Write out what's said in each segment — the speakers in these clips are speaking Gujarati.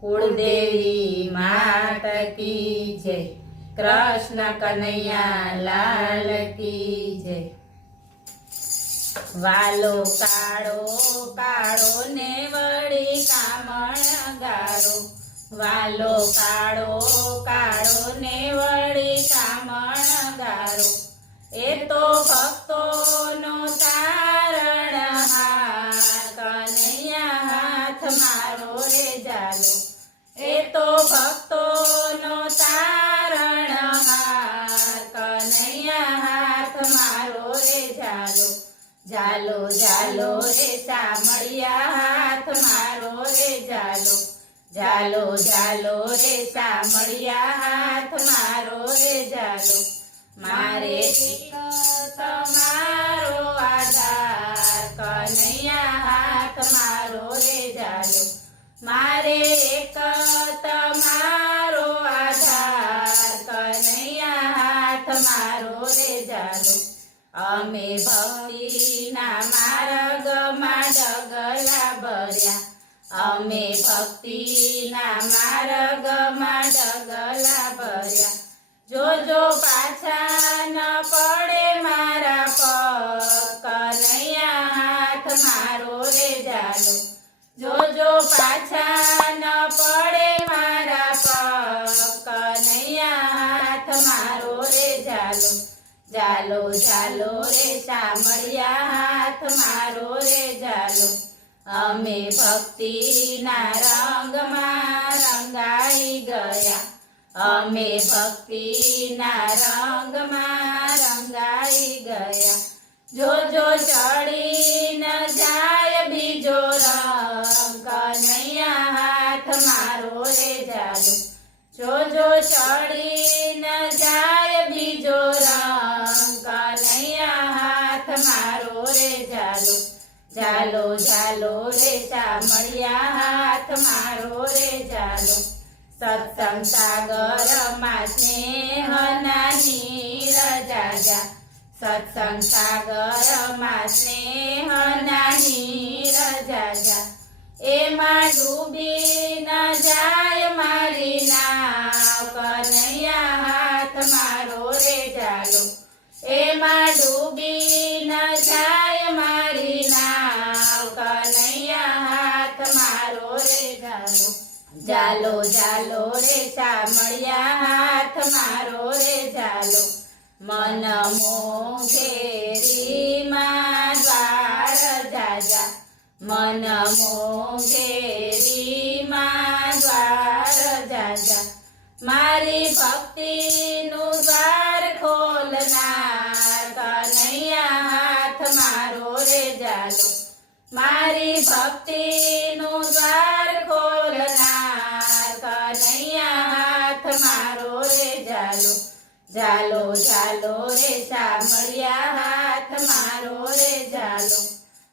કુળદેવી માત કી જય, કૃષ્ણ કનૈયા લાલ કી જય। વાલો કાળો કાળો ને વળી કામણ ગારો, વાલો કાળો કાળો ને વળી કામણ ગારો, એ તો ભક્તોનો તારણહાર, કનૈયા હાથ મારો રે જાલો, એ તો ભક્તોનો તારણહાર, કનૈયા હાથ મારો રે જાલો, જાલો જાલો રે સામળિયા હાથ મારો રે જાલો, જાલો જાલો રે સામળિયા હાથ મારો રે જાલો, મારે તમારો આધાર, કનૈયા હાથ મારો રે જાલો, મારે એક તમારો આધાર, કનૈયા હાથ મારો રે જાલો, અમે ભક્તિના માર્ગમાં ડગલા ભર્યા, અમે ભક્તિના માર્ગમાં ડગલા ભર્યા, જોજો પાછા ન પડે મારા પગ, કનૈયા હાથ મારો રે જાલો, જોજો પાછા ન પડે મારા પગ, કનૈયા હાથ મારો રે જાલો, જાલો જાલો રે સામળિયા હાથ મારો રે જાલો, અમે ભક્તિના રંગમાં રંગાઈ ગયા, અમે ભક્તિના રંગમાં રંગાઈ ગયા, જોજો ચડી ન જાય બીજો રંગ, કનૈયા હાથ મારો રે જાલો, જોજો ચડી ન જાય બીજો રંગ, કનૈયા હાથ મારો રે જાલો, જાલો જાલો રે સામળિયા હાથ મારો રે જાલો, સત્સંગ સાગરમાં સ્નેહના નીર જાજા, સત્સંગ સાગરમાં સ્નેહના નીર જાજા, એમાં ડૂબી ન જાય મારી નાવ, કનૈયા હાથ મારો રે જાલો, એમાં ડૂબી ન જાય મારી નાવ, કનૈયા હાથ મારો રે જાલો, જાલો જાલો રે સામળિયા હાથ મારો રે જાલો, મન મોંઘેરી માં દ્વાર જાજા, મન મોંઘેરી માં દ્વાર જાજા, મારી ભક્તિનું દ્વાર ખોલનાર, કનૈયા હાથ મારો રે જાલો, મારી ભક્તિનું દ્વાર ખોલનાર, કનૈયા હાથ મારો રે જાલો, જાલો જાલો રે સામળિયા હાથ મારો રે જાલો,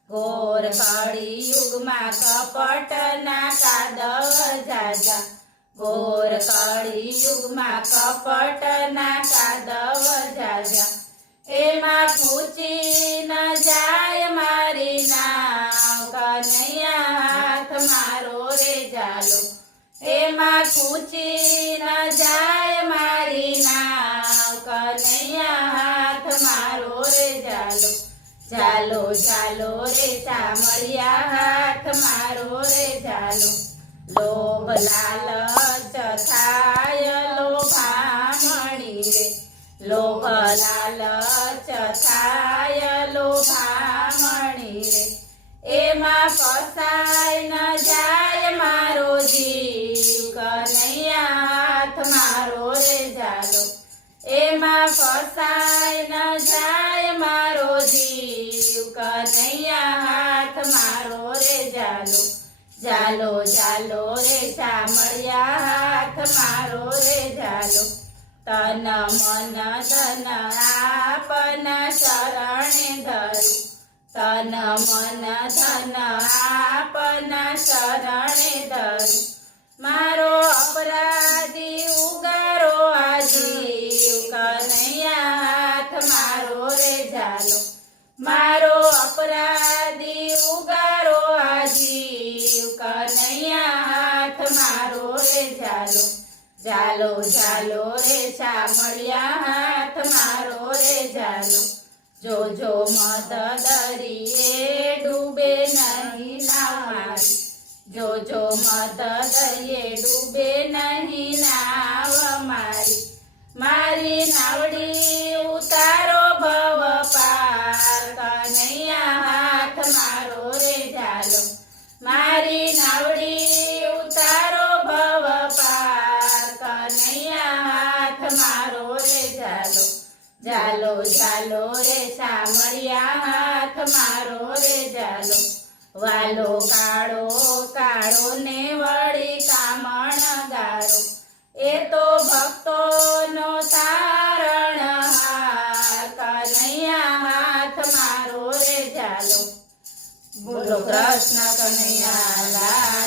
ઘોર કળિયુગમાં કપટના કાદવ જાજા, ઘોર કળિયુગમાં કપટના કાદવ જાજા, એમાં ખૂચી ન જાય મારી નાવ, કનૈયા હાથ મારો રે જાલો, એમાં ખૂચી ન જાય મારી નાવ, કનૈયા હાથ મારો રે જાલો, જાલો જાલો રે સામળિયા હાથ મારો રે જાલો, લોભ લાલચ થાય લોભામણી રે, લોભ લાલચ થાય લોભામણી રે, એમાં ફસાય ન જાય મારો જીવ, કનૈયા હાથ મારો રે જાલો, એમાં ફસાય ન જાય મારો જીવ, કનૈયા હાથ મારો રે જાલો, જાલો જાલો રે સામળિયા હાથ મારો રે જાલો, તન મન ધન આપના શરણે ધરું, તન મન ધન આપના શરણે ધરું, મારો અપરાધી ઉગારો આ જીવ, કનૈયા હાથ મારો રે જાલો, મારો અપરાધી ઉગારો આ જીવ, કનૈયા ચાલો ચાલો રે શામળિયા હાથ મારો રે ચાલો જોજો મત દરિયે ડૂબે નહીં નાવ મારી જોજો મત દરિયે ડૂબે નહીં નાવ મારી મારી નાવડી ઉતારો ભવ પાર કનૈયા હાથ મારો રે ચાલો મારી નાવડી ઉતારો ભવ પાર કનૈયા હાથ મારો રે ચાલો ચાલો ચાલો રે શામળિયા હાથ મારો રે ચાલો વાલો કાળો કાળો ને વળી કામણ ગાળો એ તો ભક્તોનો તારણ હાર કનૈયા હાથ મારો રે ચાલો બોલો કૃષ્ણ કનૈયા લાલ